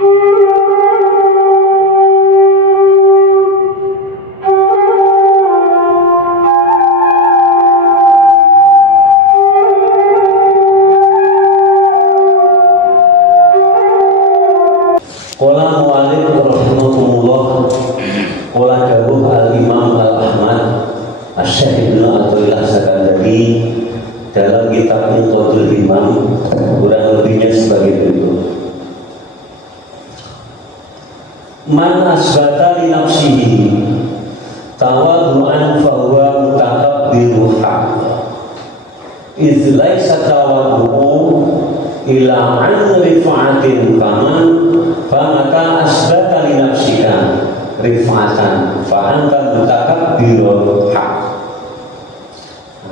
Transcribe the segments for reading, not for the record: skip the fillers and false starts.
Qala mu'alif rahimahullah, qala dawuh al-imam al-ahmad Asy-Syaikh Ibnu Athaillah Sakandari dalam kitab Inqadul Imam, kurang lebihnya sebagai berikut. Man asbata li nafsihi tawaddu'an fa huwa mutakabbiru haqq idz laisa tawaddu'u ila an rifa'atin faman famata asbata li nafsika rifa'atan fa anta mutakabbiru haqq.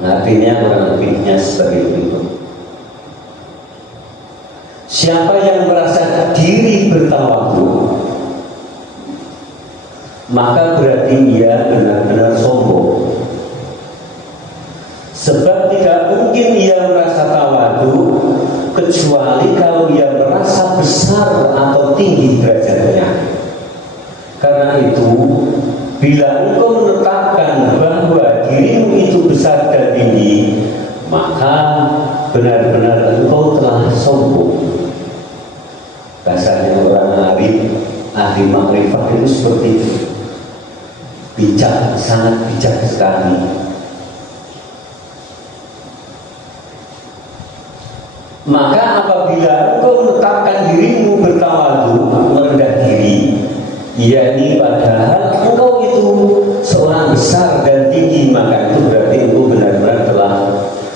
Artinya kurang lebihnya sebagai berikut. Siapa yang merasa diri bertawadhu, maka berarti ia benar-benar sombong. Sebab tidak mungkin ia merasa tawadhu kecuali kalau ia merasa besar atau tinggi derajatnya. Karena itu, bila engkau menetapkan bahwa dirimu itu besar dan tinggi, maka benar-benar engkau telah sombong. Bahasanya orang ahli makrifat itu seperti itu. Bijak, sangat bijak sekali. Maka apabila engkau menetapkan dirimu bertawadhu, merendah diri, yakni padahal engkau itu seorang besar dan tinggi, maka itu berarti engkau benar-benar telah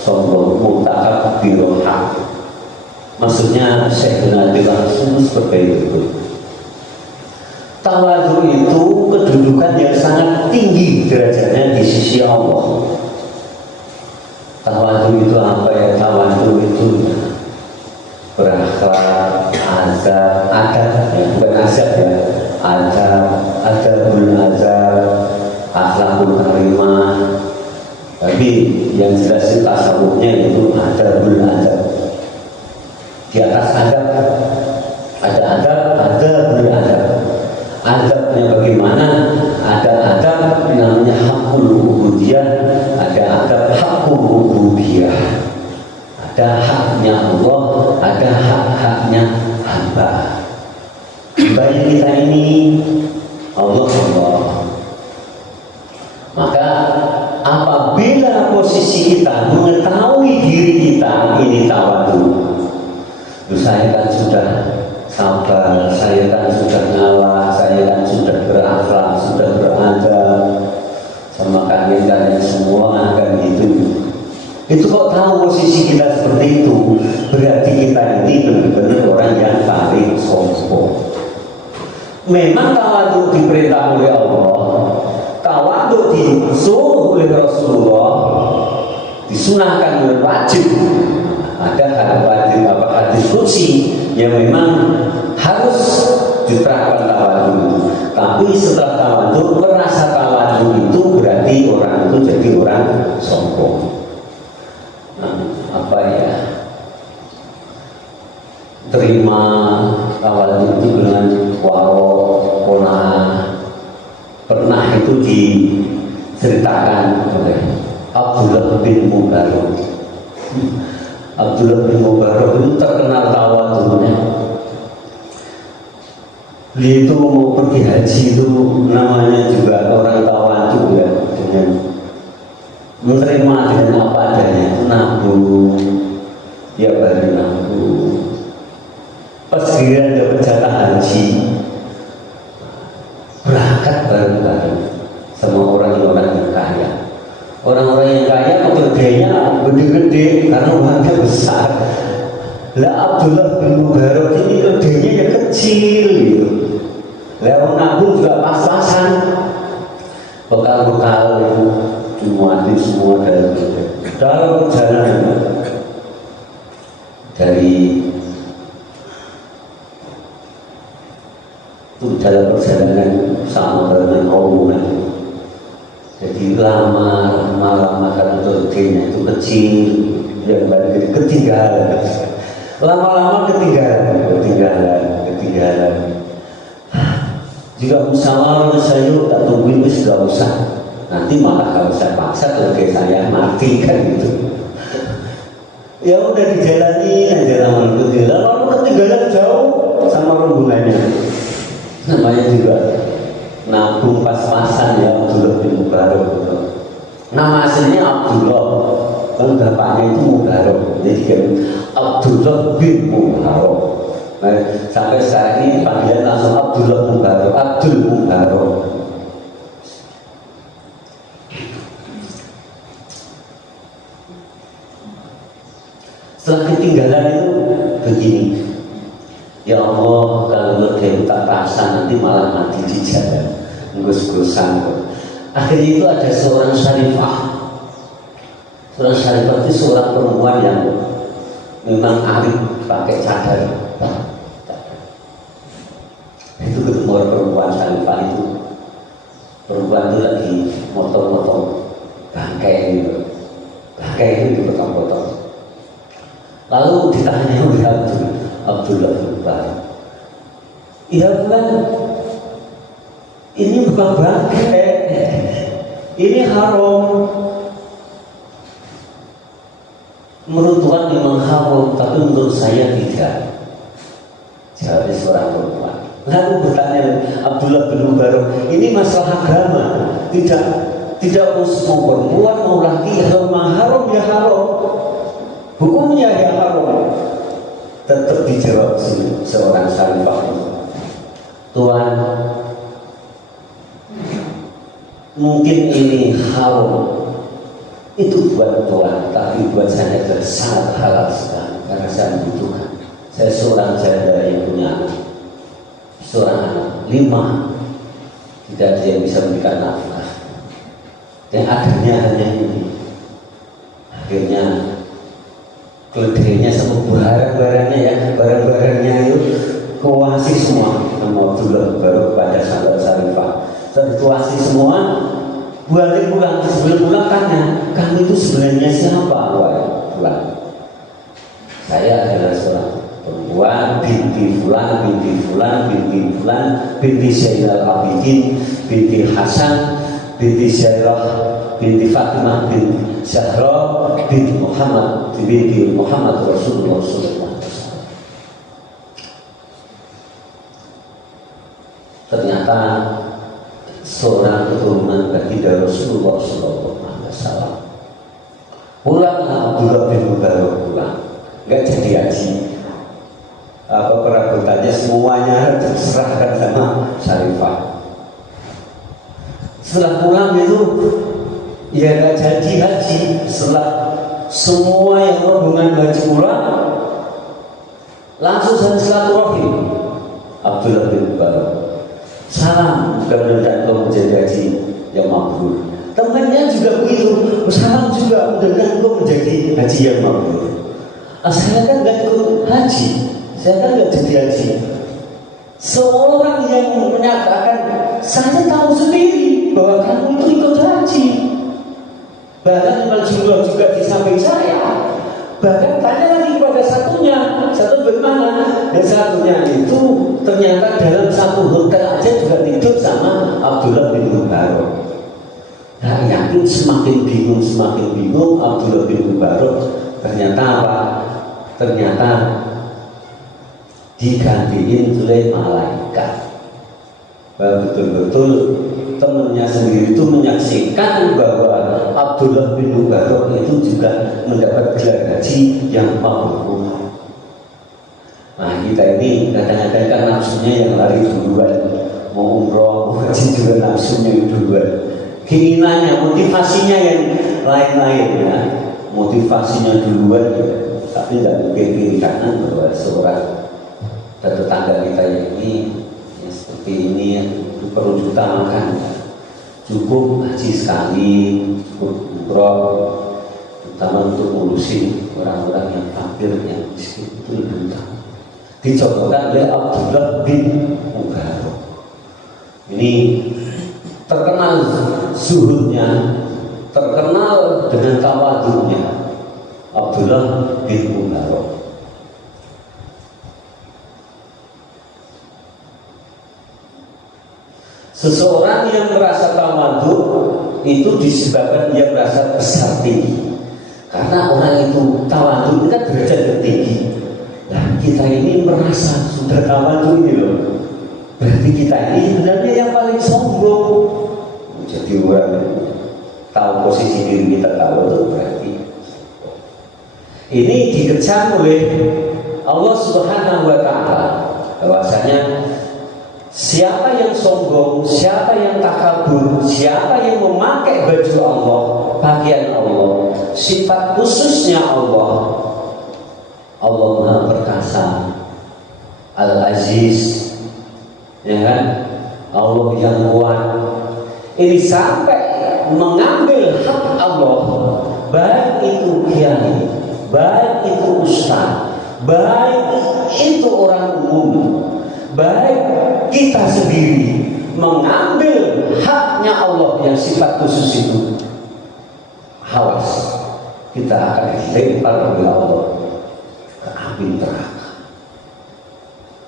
sombong, mutakabbiru haqq. Maksudnya Syekh Ibnu Athaillah seperti itu. Tawadhu itu kedudukan yang sangat tinggi derajatnya di sisi Allah. Tawadhu itu apa ya? Tawadhu itu berakhlak, adab, ya, bukan azab ya, adabul azab, akhlakul karimah. Tapi yang jelas tasawufnya itu adabul adab. Di atas adab ada adabul adab. Adabnya bagaimana? Ada adab namanya hakul ubudiyah, ada adab hakul rububiyah. Ada haknya Allah, ada hak-haknya hamba. Baik kita ini Allah. Maka apabila posisi kita mengetahui diri kita ini tawadhu, saya kan sudah sabar, saya kan sudah ngalah, saya kan sudah berakhlak, sudah beradab sama kalian semua kan itu. Itu kok tahu posisi kita seperti itu, berarti kita ini benar-benar orang yang paling sombong. Memang tawadhu diperintah oleh Allah, tawadhu disuruh oleh Rasulullah, disunahkan oleh wajib. Ada wajib apa hadis qudsi yang memang harus diterapkan tawadhu. Tapi setelah tawadhu, merasa tawadhu itu berarti orang itu jadi orang sombong. Apa ya, terima tawadhu itu dengan waro konah. Pernah itu diceritakan oleh Abdullah bin Mubarak. Abdullah bin Mubarak itu terkenal tawadhunya. Dia itu mau pergi haji itu namanya juga orang tawadhu ya, dengan menerima dengan apa adanya, nabung, dia baru nabung. Pas dia dapat jatah haji, berangkat bareng-bareng sama orang-orang yang kaya. Orang-orang yang kaya gedenya gede-gede karena uangnya besar. Lah Abdullah bin Mubarak ini gedenya ya kecil gitu. Lah nabung juga pas-pasan, bekal-bekal itu dimuatin semua dalam perjalanan dari dalam perjalanan sama dengan rombongan. Jadi lama karena gedenya itu kecil, yang ketinggalan. Lama-lama ketinggalan ketinggalan. Juga musyawarah saya tak tungguin wis gak usah. Nanti malah gak usah paksa kalau kayak saya mati kan gitu. Ya udah dijalani aja lama ketinggalan, lalu ketinggalan jauh sama rombongannya. Namanya juga nabung pas-pasan ya, Abdullah bin Mubarak. Nama aslinya Abdullah, kan bapaknya itu Mubarak, jadi kan Abdullah bin Mubarak. Nah, sampai sekarang ini panggilan langsung Abdullah Mubarak, Abdul Mubarak. Setelah ketinggalan itu begini, ya Allah, kalau dia tak rasa nanti malah mati di jalan, nggus-ngusan. Akhirnya itu ada seorang syarifah. Seorang syarifah itu seorang perempuan yang memang arif pakai cadar. Itu ketemu orang perempuan syarifah itu. Perempuan itu lagi motong-motong bangkai gitu. Bangkai itu dipotong-potong. Lalu ditanya oleh Abdullah bin Mubarak, "Ya Tuhan, ini bukan bangkai, ini haram." Menurut Tuhan memang haram, tapi menurut saya tidak. Jawab seorang perempuan. Lalu bertanya Abdullah bin Mubarak, ini masalah agama, tidak mau perempuan mau laki, kalau haram ya haram. Hukumnya yang haram. Tetap dijawab seorang syarifah itu, "Tuhan, mungkin ini haram itu buat Tuhan, tapi buat saya itu sangat halal sekali karena saya membutuhkan. Saya seorang janda yang punya seorang anak 5, tidak ada yang bisa memberikan nafkah, dan adanya hanya ini." Akhirnya keledainya sama barang-barangnya ya, barang-barangnya itu kuasih semua. Nama Abdullah baru pada sahabat syarifah. Setelah dikuasih semua, balik pulang. Sebelum pulang tanya, "Kamu itu sebenarnya siapa?" "Wah, pulang. Saya adalah seorang perempuan binti fulan, binti fulan, binti fulan, binti Syairah Abidin, binti Hasan, binti Syairah, binti Fatimah, binti Syahra, binti Muhammad, binti Muhammad Rasulullah SAW." Ternyata seorang keturunan baginda Rasulullah SAW. Pulang Abdullah bin Mubarak pulang, nggak jadi haji. Perabotannya semuanya diserahkan sama syarifah. Setelah pulang itu ya nggak jadi haji. Setelah semua yang rombongan haji pulang, langsung saya silaturahim Abdullah bin Mubarak, "Salam, mudah-mudahan kau menjadi haji yang mabrur." Temannya juga begitu, "Salam juga, mudah-mudahan kau menjadi haji yang mabrur." Saya kan nggak ikut haji, saya kan nggak jadi haji. Seorang yang menyatakan, "Saya tahu sendiri bahwa kamu itu ikut haji." Bahkan Imam Jumlah juga di samping saya. Bahkan tanya lagi kepada satunya, satu bagaimana? Dan satunya itu ternyata dalam satu hotel aja juga tidur sama Abdullah bin Mubarak. Nah, yakin semakin bingung Abdullah bin Mubarak. Ternyata apa? Ternyata digantiin oleh malaikat. Betul-betul temannya sendiri itu menyaksikan bahwa Abdullah bin Mubarak itu juga mendapat gelar haji yang mabrur. Nah, kita ini kadang-kadang kan nafsunya yang lari duluan, mau umroh, mau haji juga nafsunya duluan, keinginannya, motivasinya yang lain-lain ya, motivasinya duluan ya. Tapi tidak mungkin kiri kanan bahwa seorang tetangga kita ini ya, seperti ini ya, perlu diutamakan. Cukup haji sekali, cukup umroh, terutama untuk ngurusin orang-orang yang fakir, yang miskin, itu lebih utama. Dicontohkan oleh Abdullah bin Mubarak. Ini terkenal zuhudnya, terkenal dengan tawadhunya Abdullah bin Mubarak. Seseorang yang merasa tawadhu itu disebabkan dia merasa besar tinggi. Karena orang itu tawadhu itu kan derajat tertinggi. Nah, kita ini merasa sudah tawadhu ini loh. Berarti kita ini sebenarnya yang paling sombong. Jadi orang tahu posisi diri kita tahu itu berarti ini dikecam oleh Allah Subhanahu wa Ta'ala bahwasanya siapa yang sombong, siapa yang takabur, siapa yang memakai baju Allah, pakaian Allah, sifat khususnya Allah, Allah Maha Perkasa, Al-Aziz, ya kan? Allah yang kuat. Ini sampai mengambil hak Allah, baik itu kiai, baik itu ustaz, baik itu orang umum, baik kita sendiri mengambil haknya Allah yang sifat khusus itu, awas kita akan dilempar oleh Allah ke api neraka.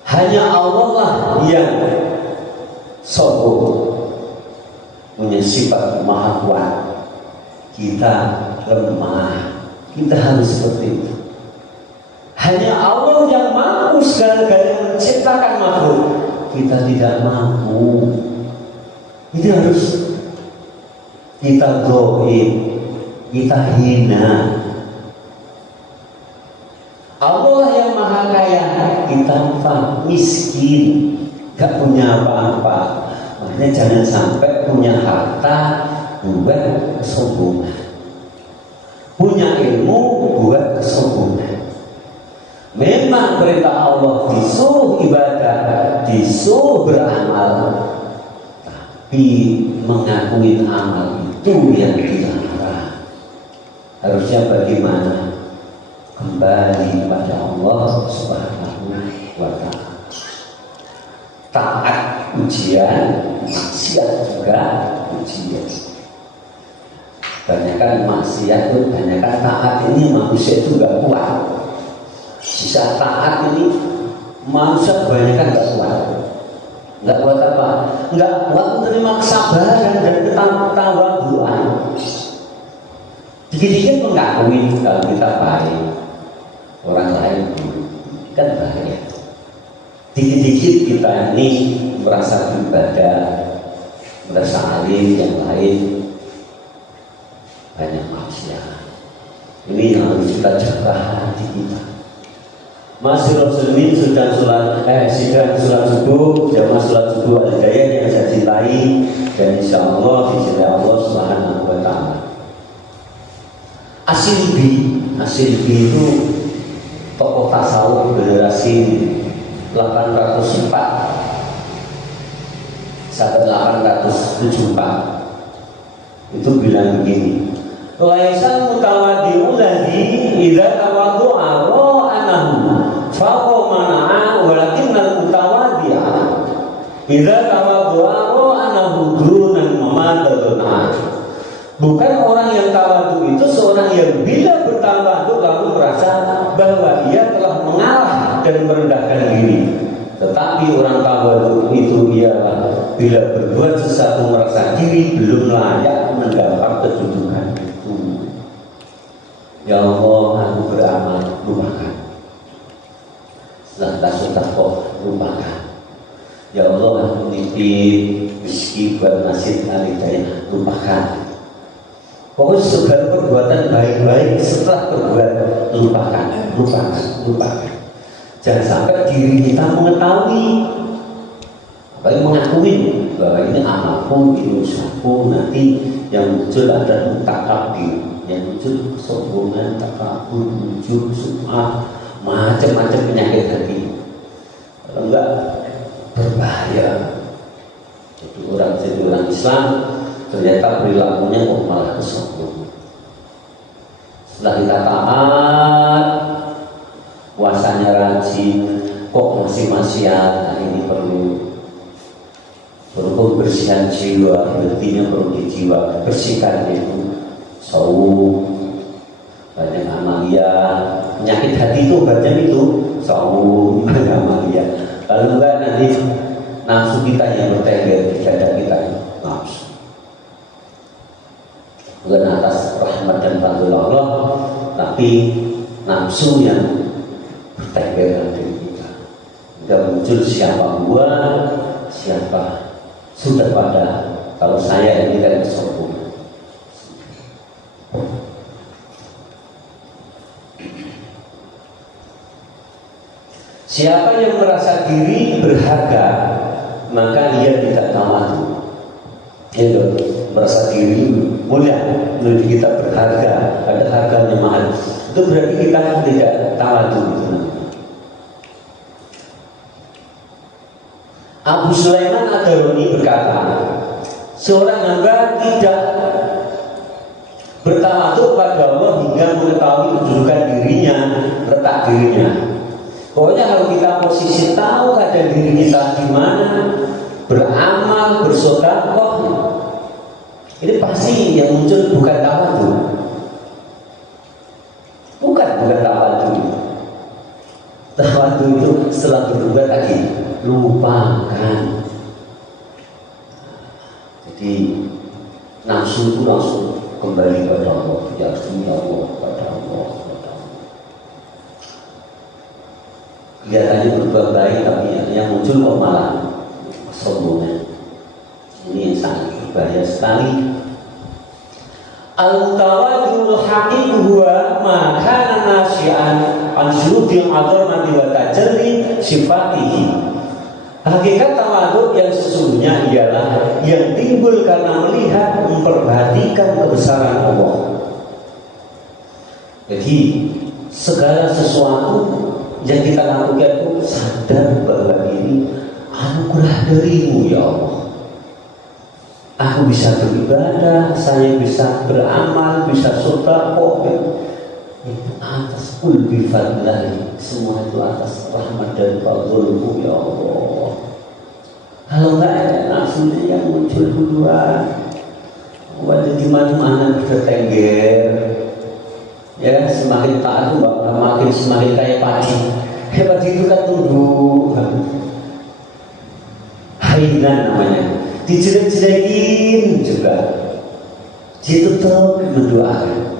Hanya Allah lah yang sombong, punya sifat maha kuat. Kita lemah, kita harus seperti itu. Hanya Allah yang mampu segala-galanya menciptakan makhluk. Kita tidak mampu. Ini harus kita doain, kita hina. Allah yang maha kaya, kita miskin, gak punya apa-apa. Makanya jangan sampai punya harta buat kesombongan, punya ilmu buat kesombongan. Memang perintah Allah disuruh ibadah, disuruh beramal, tapi mengakui amal itu yang dilarang. Harusnya bagaimana? Kembali kepada Allah Subhanahu wa Ta'ala. Taat ujian, maksiat juga ujian. Banyakan maksiat itu, banyakan taat ini manusia itu gak kuat. Bisa taat ini manusia kebanyakan gak kuat. Gak kuat apa? Gak kuat menerima kesabaran dan ketawaduan. Dikit-dikit mengakui kalau kita baik, orang lain kan bahaya. Dikit-dikit kita ini merasa beribadah, merasa alim, yang lain banyak maksiat. Ini yang harus kita jaga hati kita. Masih Muslimin sedang sholat subuh, jamaah sholat subuh al-hidayah yang saya cintai, dan insya Allah dicintai Allah Subhanahu wa Ta'ala. Asyilbi itu tokoh tasawuf generasi 804 sampai 874 itu bilang begini, laisal mutawadi'u ladzi idza tawaddu'a ra'anahu fa mana'a walakinnal mutawadi'a idza tawaddu'a ra'anahu dunan mamadaduna. Bukan orang yang tawadhu itu seorang yang bila bertawadhu lalu merasa bahwa ia telah mengalah dan merendahkan diri. Tetapi orang tawadhu itu ialah bila berbuat sesuatu merasa diri belum layak mendapat kedudukan itu. Ya Allah, aku beramal, lupakan. Setelah sudah kok lupakan. Ya Allah, aku nitip rezeki buat nasib al-hidayah, lupakan. Pokoknya segala perbuatan baik-baik setelah berbuat lupakan. Jangan sampai diri kita mengetahui, apalagi mengakui bahwa ini amalku, ini usahaku, nanti yang muncul ada takabur, yang muncul kesombongan, takabur, muncul sum'ah, macam-macam penyakit hati. Kalau enggak berbahaya. Jadi orang Islam ternyata perilakunya kok malah kesombongan. Setelah kita taat, puasanya rajin, kok masih maksiat. Nah, ini perlu pembersihan jiwa, intinya perlu di jiwa, bersihkan itu. Saum, banyak amalia, penyakit hati itu obatnya itu saum, banyak amalia. Kalau enggak nanti nafsu kita yang bertengger di dada kita, nafsu. Bukan atas rahmat dan bantuan Allah, tapi nafsu yang bertengger dalam diri kita. Tidak muncul siapa gua, siapa sudah pada, kalau saya ini kan kesombongan. Siapa yang merasa diri berharga, maka dia tidak tawadhu. Itu merasa diri mulia, menurut kita berharga, ada harganya mahal. Itu berarti kita tidak tawadhu. Abu Sulaiman Ad-Darani berkata, seorang hamba tidak bertawadhu pada Allah hingga mengetahui kedudukan dirinya, letak dirinya. Pokoknya kalau kita posisi tahu keadaan diri kita di mana, beramal, bersedekah, ini pasti yang muncul bukan tawadhu. Bukan tawadhu. Tawadhu itu setelah berubah tadi lupakan. Jadi nafsu itu langsung kembali kepada Allah. Ya Allah, kepada Allah. Kelihatannya berubah baik, tapi yang muncul kok malah kesombongan. Ini yang sangat berbahaya sekali. Al-tawadhul haqiqi huwa ma kana nasyi'an an syurudil azamati wa tajalli sifatihi. Hakikat tawadhu yang sesungguhnya ialah yang timbul karena melihat, memperhatikan kebesaran Allah. Jadi segala sesuatu yang kita lakukan itu sadar bahwa ini anugerah darimu ya Allah. Aku bisa beribadah, saya bisa beramal, bisa sedekah, itu atas ulbi fadlillahi, semua itu atas rahmat dan fadlmu ya Allah. Kalau enggak ada nafsunya yang muncul duluan, wajah di mana-mana bertengger. Ya, semakin taat makin semakin kayak padi. Padi itu kan tumbuh hainan namanya, dijelek-jelekin juga, ditutup mendoakan,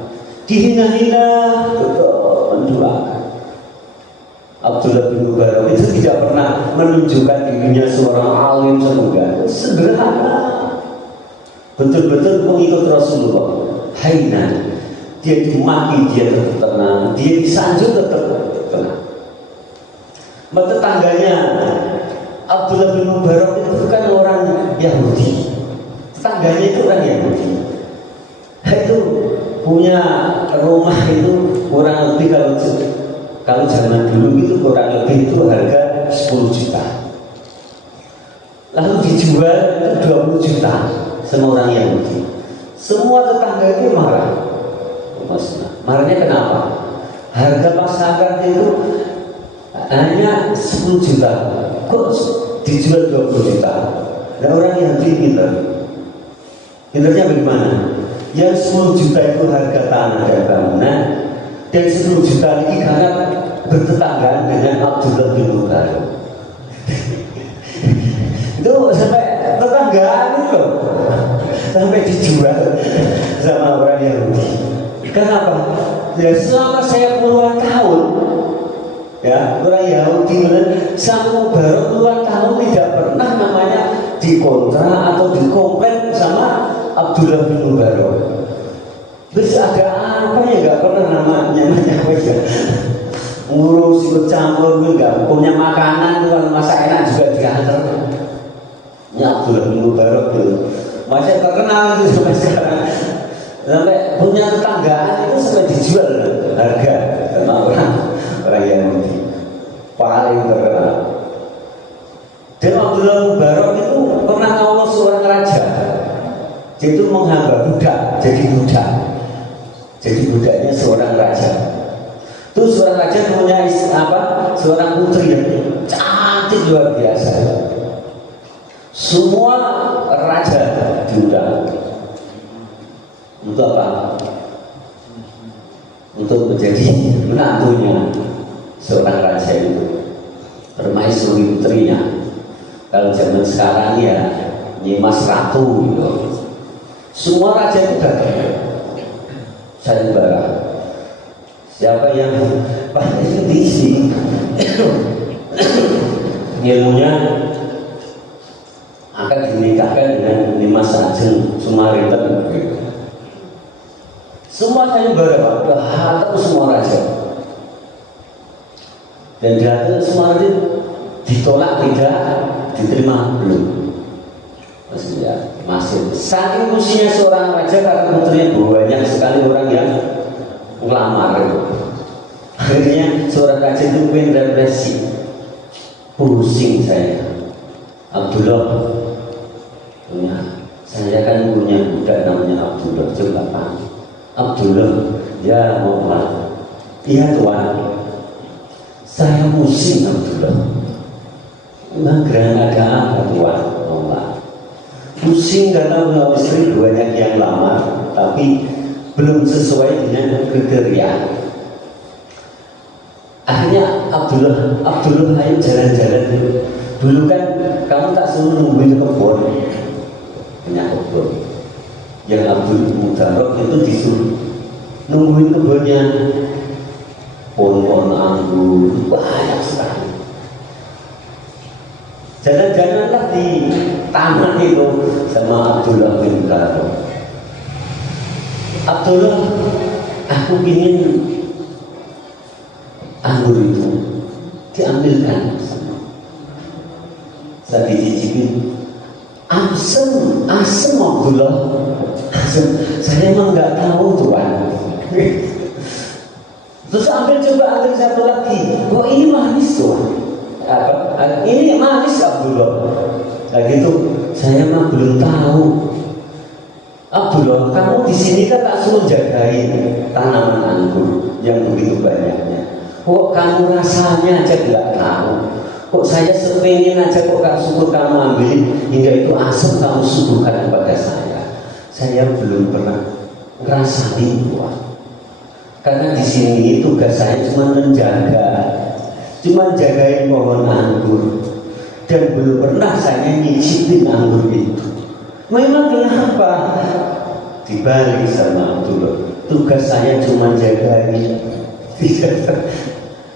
dihina-hina tetap mendoakan. Abdullah bin Mubarak itu tidak pernah menunjukkan dirinya seorang alim sederhana, betul-betul mengikut Rasulullah. Hainan, dia dimaki, dia tetap tenang, dia disanjung tetap tenang. Tetangganya Abdullah bin Mubarak itu kan orang Yahudi. Tetangganya itu orang Yahudi. Itu punya rumah itu kurang lebih, kalau zaman dulu itu kurang lebih itu harga 10 juta. Lalu dijual itu 20 juta sama orang Yahudi. Semua tetangga itu marah. Marahnya kenapa? Harga pasaran itu hanya 10 juta, kok dijual 20 juta? Nah, orang yang pintar, pintarnya bagaimana? Yang 10 juta itu harga tanah dan bangunan, dan 10 juta ini karena bertetanggaan dengan Abdullah bin Mubarak. Itu sampai tetanggaan itu sampai dijual sama orang Yahudi. Kenapa? Ya selama saya puluhan tahun, ya orang Yahudi sama Mubarak puluhan tahun tidak pernah namanya dikontrak atau dikomplain sama Abdullah bin Mubarak. Terus ada apa ya, nggak pernah namanya aja. Ngurus ikut campur, nggak punya makanan, kalau masak enak juga diantar. Ya Abdullah bin Mubarak itu masih terkenal itu sampai sekarang. Sampai punya tetanggaan itu sampai dijual harga sama orang Yahudi paling terkenal. Dan Abdullah bin Mubarak itu pernah ngawal seorang raja. Dia itu menghamba budak, jadi budaknya seorang raja. Itu seorang raja punya seorang putri yang cantik luar biasa. Semua raja diundang. Untuk apa? Untuk menjadi menantunya seorang raja itu, permaisuri putrinya. Kalau zaman sekarang ya Nyimas Ratu gitu. Semua raja itu datang sayembara. Siapa yang paling tinggi ilmunya akan dinikahkan dengan Nyimas Ajeng Sumaritan. Semua sayembara Pak, datang semua raja. Dan datang semua raja ditolak tidak, diterima belum. Masih saking usianya seorang raja karena putrinya banyak sekali orang yang melamar itu. Akhirnya seorang raja itu pengen represi. Pusing saya, Abdullah punya, saya kan punya budak namanya Abdullah. Coba Pak Abdullah, ya Muhammad, iya Tuhan, saya pusing Abdullah. Memang gerangan ada apa Tuhan? Muhammad pusing karena punya istri banyak yang lama, tapi belum sesuai dengan kriteria. Akhirnya Abdullah ayo jalan-jalan dulu. Dulu kan kamu tak suruh nungguin kebun, punya kebun. Yang Abdul Mudarok itu disuruh nungguin kebunnya, pohon-pohon anggur banyak sekali. Jalan-jalanlah di taman itu sama Abdullah bin Mudarok. Abdullah, aku ingin anggur itu diambilkan. Saya dicicipin, asem Abdullah, asem. Saya emang nggak tahu Tuhan. Terus ambil satu lagi, kok ini manis Tuhan? Ini manis Abdullah. Lagi itu saya emang belum tahu. Abdullah, kamu di sini kan tak suruh jagain tanaman anggur yang begitu banyaknya. Kok kamu rasanya aja nggak tahu? Kok saya sepengin aja kok gak syukur kamu ambilin hingga itu asam kamu suguhkan kepada saya. Saya belum pernah ngerasain Tuhan. Karena di sini tugas saya cuma jagain pohon anggur, dan belum pernah saya nyicipin anggur itu. Memang kenapa? Dibalik sama Abdullah, tugas saya cuma jagain.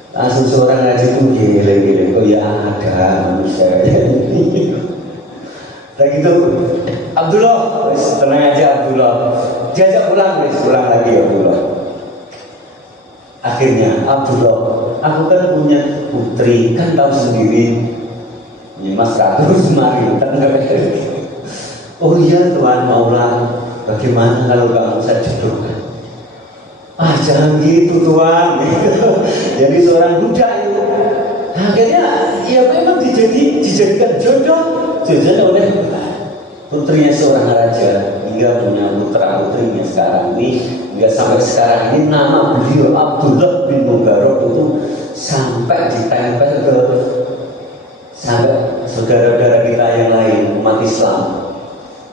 Langsung seorang aja itu gile-gile, kok ya ada manusia ini. Dan gitu, Abdullah, tenang aja Abdullah, diajak pulang lagi Abdullah. Akhirnya Abdullah, aku kan punya putri, kan tahu sendiri, Nyimas Ratu Sumaritan. Oh iya Tuhan Maula, bagaimana kalau kamu saya jodohkan? Jangan gitu Tuhan. Jadi seorang budak itu akhirnya ya memang dijadikan jodoh oleh putrinya seorang raja, hingga punya putra putrinya sekarang ini, hingga sampai sekarang ini nama beliau Abdullah bin Mudarok itu sampai ditempel ke sampai saudara-saudara kita yang lain umat Islam.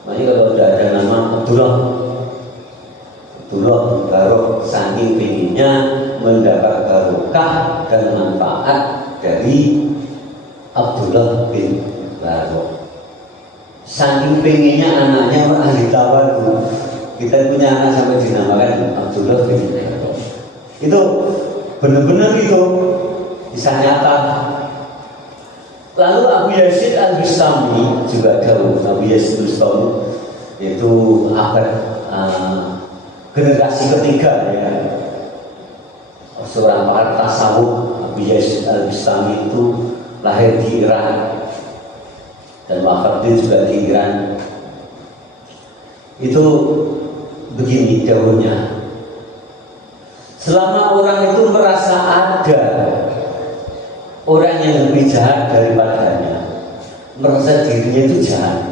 Makanya kalau sudah ada nama Abdullah Mudarok, saking pinginnya mendapat barokah dan manfaat dari Abdullah bin Mudarok. Saking pinginnya anaknya ahli tawadhu. Kita punya anak sampai dinamakan Abdullah bin Mudarok. Itu benar-benar itu bisa nyata. Lalu Abu Yazid Al-Bustami juga tahu. Abu Yazid Al-Bustami itu abad generasi ketiga ya. Seorang pakar tasawuf. Abu Yazid Al-Bustami itu lahir di Iran dan wafat juga di Iran. Itu begini jauhnya. Selama orang itu merasa ada orang yang lebih jahat daripadanya, merasa dirinya itu jahat.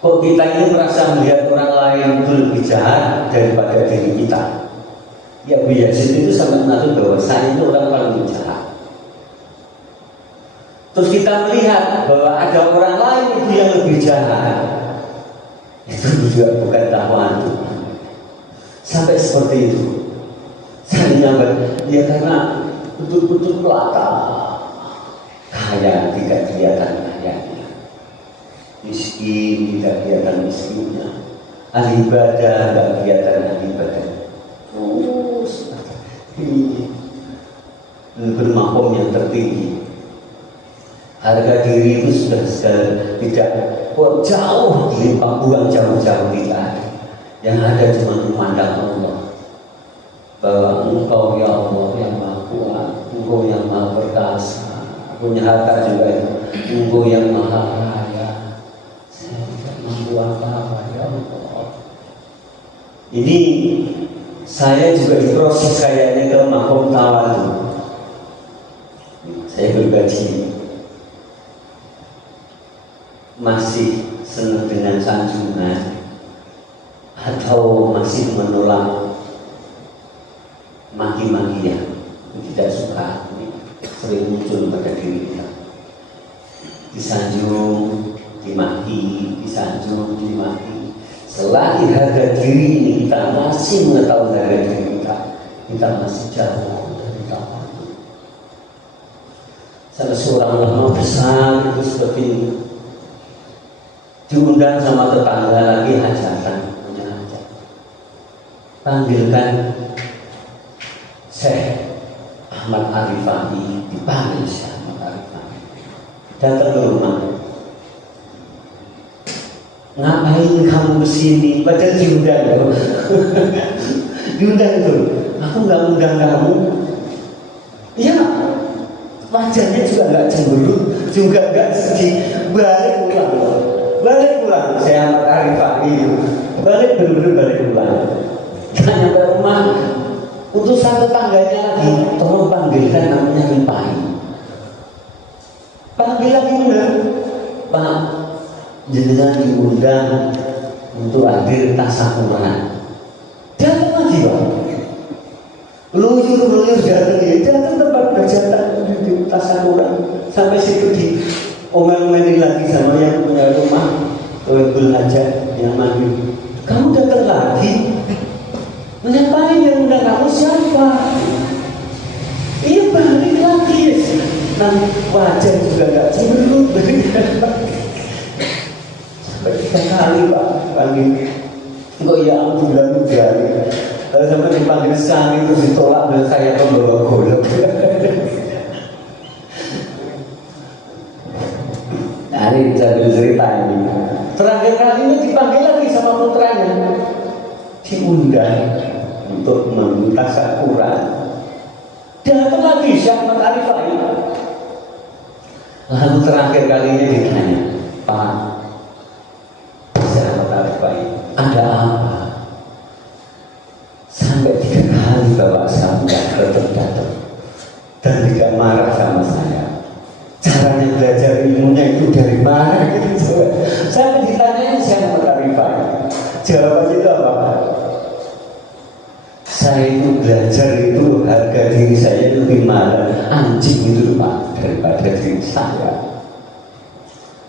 Kok kita ini merasa melihat orang lain itu lebih jahat daripada diri kita? Ya Abu Yazid itu sampai mengatur bahwa saya itu orang paling jahat. Terus kita melihat bahwa ada orang lain itu yang lebih jahat, itu juga bukan takwaan Tuhan. Sampai seperti itu. Saya nyampe, ya karena betul-betul pelata kaya tidak kelihatan kayanya. miskin tidak kelihatan miskinnya, ahli ibadah tidak kelihatan ahli ibadah. Terus ini bermakom yang tertinggi. Harga diri itu sudah tidak jauh dilimpah buang, jauh-jauh tidak ada. Yang ada cuma memandang Allah, bahwa Engkau ya Allah yang Maha Kuat, Engkau yang Maha Perkasa, punya harta juga itu, Engkau yang Maha Raya. Saya tidak mampu apa-apa ya Allah. Ini saya juga diproses kayaknya ke makom tawadhu. Saya bergaji, masih senang dengan sanjungan atau masih menolak maki-makian, tidak suka, sering muncul pada diri kita. Disanjung, dimaki, disanjung, dimaki. Selagi harga diri ini kita masih mengetahui harga diri kita masih jauh dari tawadhu. Salah seorang ulama besar itu seperti ini, diundang sama tetangga lagi hajatan, punya hajat, panggilkan Syekh Ahmad Arifai, dipanggil Syekh Ahmad Arifai, datang ke rumah. Ngapain kamu kesini? Padahal diundang. Diundang itu, aku nggak undang kamu. Ya, wajahnya juga nggak cemburu, juga nggak sedih. Balik pulang. Saya Ahmad Arifai, bener-bener balik pulang. Kita nyampe rumah, utusan tetangganya lagi, tolong panggilkan namanya Rifai. Panggil lagi bener, Pak, jenengan diundang untuk hadir tasyakuran. Datang lagi Pak, luyur datang tempat berjata di tasyakuran. Sampai situ di omel-omelin lagi sama yang punya rumah, Tuan Hajat yang manggil. Kamu datang lagi? Ngapain yang undang kamu siapa? Iya balik lagi. Nah wajah juga gak cemburu. Sampai 3 kali Pak panggil. Kok ya bulan dari. Kalau sampai dipanggil sekali terus ditolak dan saya pembawa golok. Nah ini saya cerita ini. Terakhir kali ini dipanggil lagi sama putranya, diundang untuk meminta tasyakuran. Datang lagi Syekh Ahmad Arifai. Lalu terakhir kali ini ditanya, Pak Syekh Ahmad Arifai, ada apa? Sampai 3 kali bapak saya datang dan tidak marah sama saya. Caranya belajar ilmunya itu dari mana gitu. Saya ditanya Syekh Ahmad Arifai, jawabannya itu apa? Saya itu belajar itu harga diri saya lebih mahal anjing itu Pak daripada diri saya.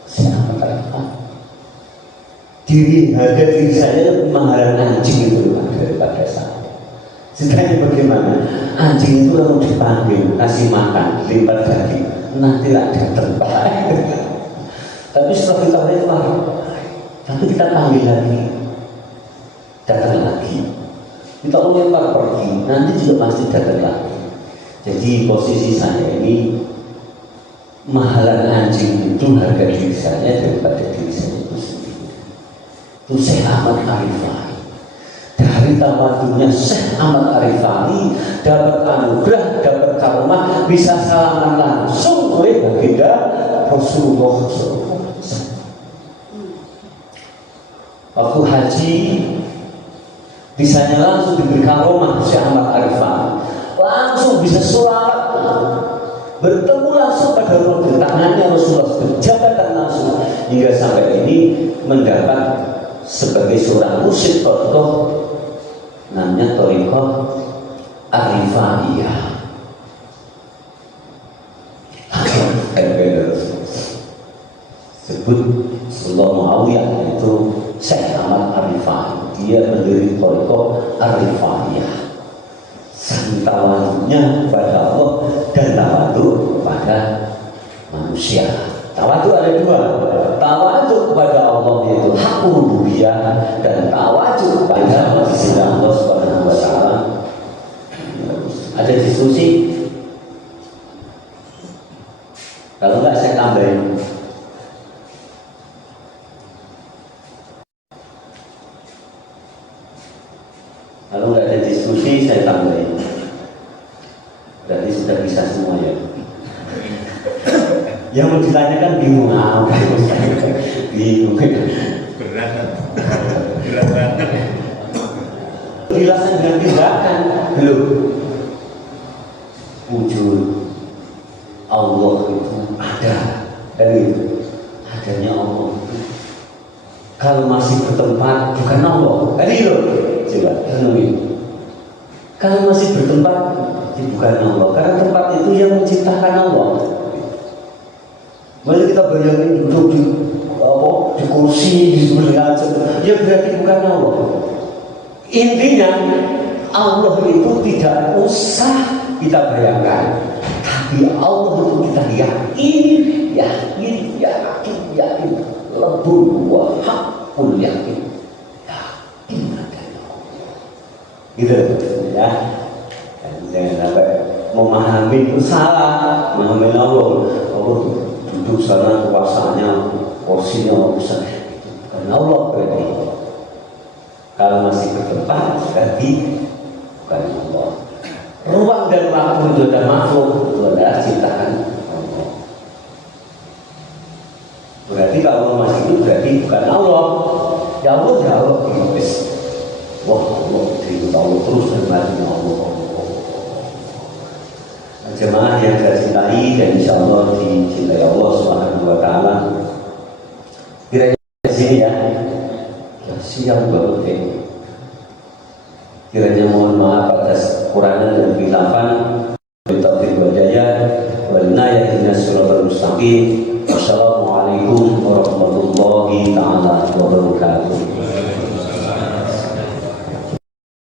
Saya Arifai, harga diri saya lebih mahal anjing itu Pak daripada saya. Ceritanya bagaimana? Anjing itu kalau dipanggil kasih makan lipat daging nanti lah datang Pak. Tapi setelah kita lewat, tapi kita panggil lagi, datang lagi. Kita lempar pergi, nanti juga pasti datang lagi. Jadi posisi saya ini mahalan anjing itu harga diri saya daripada diri saya itu sendiri. Itu Syekh Ahmad Arifai. Dari tawadhunya Syekh Ahmad Arifai dapat anugerah, dapat karomah, bisa salaman langsung oleh baginda Rasulullah SAW. Waktu haji bisanya langsung diberi karomah Syekh Ahmad Arifai, langsung bisa sholat, bertemu langsung pada Rasul, tangannya Rasulullah, berjabatan langsung, hingga sampai ini mendapat sebagai seorang mursyid thariqah, namanya thariqah Arifaiyah. Sebut Rasulullah Muawiyah itu Syekh Ahmad Arifai, dia mendiri thariqah Arifaiyah. Tawadhunya kepada Allah dan tawadhu kepada manusia. Tawadhu ada 2, tawadhu kepada dan tawadhu pada sisi Allah Subhanahu wa taala. Ada diskusi? Kalau enggak saya tambahin. Kalau enggak ada diskusi saya tambahin. Berarti sudah bisa semua ya. Yang mau ditanyakan bingung apa? Bingung. Berat banget. Penjelasan dengan tindakan belum. Wujud Allah itu ada, dan itu adanya Allah. Kalau masih bertempat bukan Allah, kan itu. Coba renungi. Kalau masih bertempat bukan Allah, karena tempat itu yang menciptakan Allah. Mari kita bayangin duduk di kursi di sebelah ya berarti bukan Allah. Intinya Allah itu tidak usah kita bayangkan, tapi Allah itu kita yakin lebur wa hakul yakin adanya Allah. Gitu ya. Jangan sampai memahami itu salah, memahami Allah duduk sana kuasanya, porsinya besar, itu bukan Allah berarti. Kalau masih bertempat berarti bukan Allah. Ruang dan waktu itu ada makhluk, itu adalah ciptaan Allah. Berarti kalau masih itu berarti bukan Allah. Ya Allah habis. Wah Allah itu tahu terus dan mati Allah. Jemaah yang saya cintai dan insya Allah dicintai Allah Subhanahu wa taala. Kira-kira di sini ya siap banget ini. Kiranya mohon maaf atas kekurangan dan khilafan. Taufiq wal hidayah wal inayah ihdinas siratal mustaqim. Wassalamualaikum warahmatullahi taala wabarakatuh.